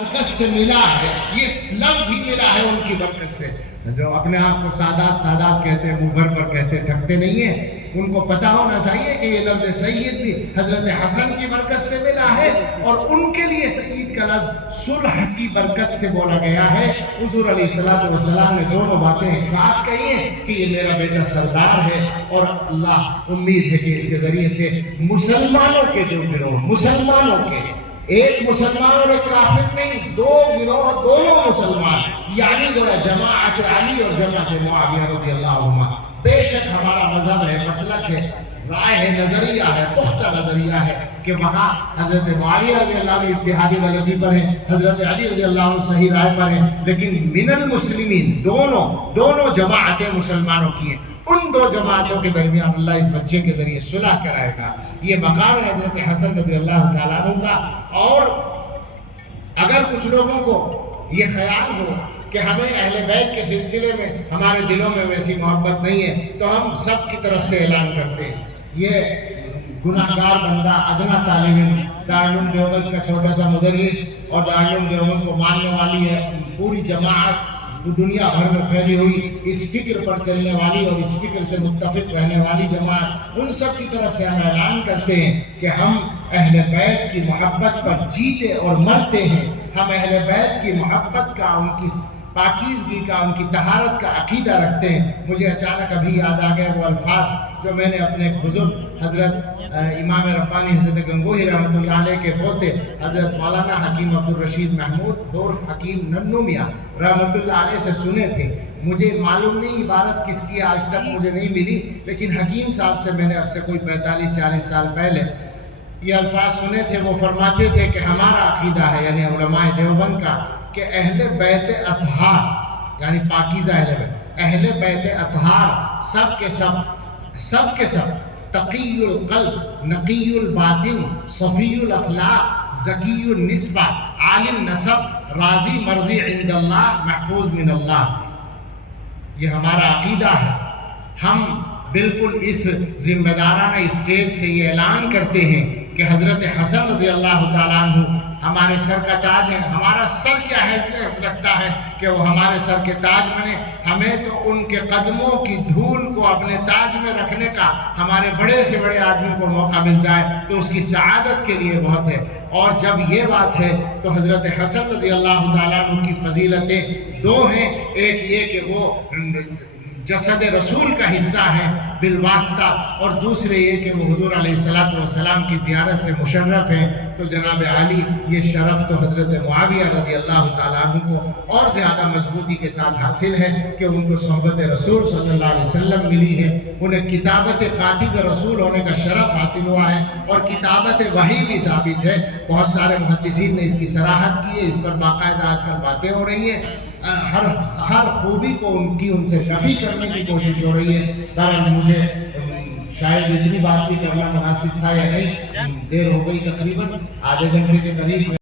برکت سے ملا ہے، یہ لفظ ہی ملا ہے ان کی برکت سے۔ جو اپنے آپ کو سادات سادات کہتے ہیں، منہ بھر پر کہتے تھکتے نہیں ہیں، ان کو پتہ ہونا چاہیے کہ یہ لفظ سید بھی حضرت حسن کی برکت سے ملا ہے، اور ان کے لیے سید کا لفظ صلح کی برکت سے بولا گیا ہے۔ حضور علیہ السلام نے دونوں باتیں ایک ساتھ کہی ہیں کہ یہ میرا بیٹا سردار ہے، اور اللہ امید ہے کہ اس کے ذریعے سے مسلمانوں کے جو گروہ، مسلمانوں کے، ایک مسلمان اور ایک کافر نہیں، دو گروہ، دونوں مسلمان، یعنی گویا جماعت علی اور جماعت معاویہ رضی اللہ عنہما۔ بے شک ہمارا مذہب ہے، مسلک ہے، رائے ہے، نظریہ ہے، پختہ نظریہ ہے کہ وہاں حضرت معاویہ رضی اللہ عنہ اجتہادی غلطی پر ہیں، حضرت علی رضی اللہ عنہ صحیح رائے پر ہیں، لیکن من المسلمین دونوں جماعتیں مسلمانوں کی ہیں۔ ان دو جماعتوں کے درمیان اللہ اس بچے کے ذریعے صلح کرائے گا۔ یہ مقام ہے حضرت حسن رضی اللہ تعالیٰ عنہ کا۔ اور اگر کچھ لوگوں کو یہ خیال ہو کہ ہمیں اہل بیت کے سلسلے میں ہمارے دلوں میں ویسی محبت نہیں ہے، تو ہم سب کی طرف سے اعلان کرتے ہیں، یہ گناہگار بندہ، ادنا طالب علم، دارالعلوم دیوبند کا چھوٹا سا مدرس اور دارالعلوم دیوبند کو ماننے والی ہے پوری جماعت، دنیا بھر میں پھیلی ہوئی، اس فکر پر چلنے والی اور اس فکر سے متفق رہنے والی جماعت، ان سب کی طرف سے ہم اعلان کرتے ہیں کہ ہم اہل بیت کی محبت پر جیتے اور مرتے ہیں۔ ہم اہل بیت کی محبت کا، ان کی پاکیزگی کا، ان کی طہارت کا عقیدہ رکھتے ہیں۔ مجھے اچانک ابھی یاد آ گئے وہ الفاظ جو میں نے اپنے ایک بزرگ حضرت امام ربانی حضرت گنگوہی رحمۃ اللہ علیہ کے پوتے حضرت مولانا حکیم عبدالرشید محمود عرف حکیم ننو میاں رحمۃ اللہ علیہ سے سنے تھے۔ مجھے معلوم نہیں عبارت کس کی، آج تک مجھے نہیں ملی، لیکن حکیم صاحب سے میں نے اب سے کوئی 45-40 سال پہلے یہ الفاظ سنے تھے۔ وہ فرماتے تھے کہ ہمارا عقیدہ ہے، یعنی علماء دیوبند کا، کہ اہل بیت اطہار، یعنی پاکیزہ اہل بیت اطہار سب کے سب تقی القلب، نقی الباطن، صفی الاخلاق، ذکی النسبہ، عالم نسب، راضی مرضی عند اللہ، محفوظ من اللہ۔ یہ ہمارا عقیدہ ہے۔ ہم بالکل اس ذمہ دارانہ اسٹیج سے یہ اعلان کرتے ہیں کہ حضرت حسن رضی اللہ تعالیٰ عنہ ہمارے سر کا تاج ہے۔ ہمارا سر کیا حیثیت رکھتا ہے کہ وہ ہمارے سر کے تاج بنے؟ ہمیں تو ان کے قدموں کی دھول کو اپنے تاج میں رکھنے کا ہمارے بڑے سے بڑے آدمی کو موقع مل جائے تو اس کی سعادت کے لیے بہت ہے۔ اور جب یہ بات ہے تو حضرت حسن رضی اللہ تعالیٰ عنہ کی فضیلتیں دو ہیں۔ ایک یہ کہ وہ جسد رسول کا حصہ ہے بالواسطہ، اور دوسرے یہ کہ وہ حضور علیہ السلام کی زیارت سے مشرف ہیں۔ تو جناب عالی یہ شرف تو حضرت معاویہ رضی اللہ تعالیٰ عنہ کو اور زیادہ مضبوطی کے ساتھ حاصل ہے کہ ان کو صحبت رسول صلی اللہ علیہ وسلم ملی ہے، انہیں کتابت کاتب رسول ہونے کا شرف حاصل ہوا ہے، اور کتابت وحی بھی ثابت ہے۔ بہت سارے محدثین نے اس کی صراحت کی ہے، اس پر باقاعدہ آج کل باتیں ہو رہی ہیں۔ ہر خوبی کو ان سے نفی کرنے کی کوشش ہو رہی ہے۔ بہرحال مجھے شاید اتنی بات بھی کرنا مناسب تھا یا نہیں، دیر ہو گئی، تقریباً آدھے گھنٹے کے قریب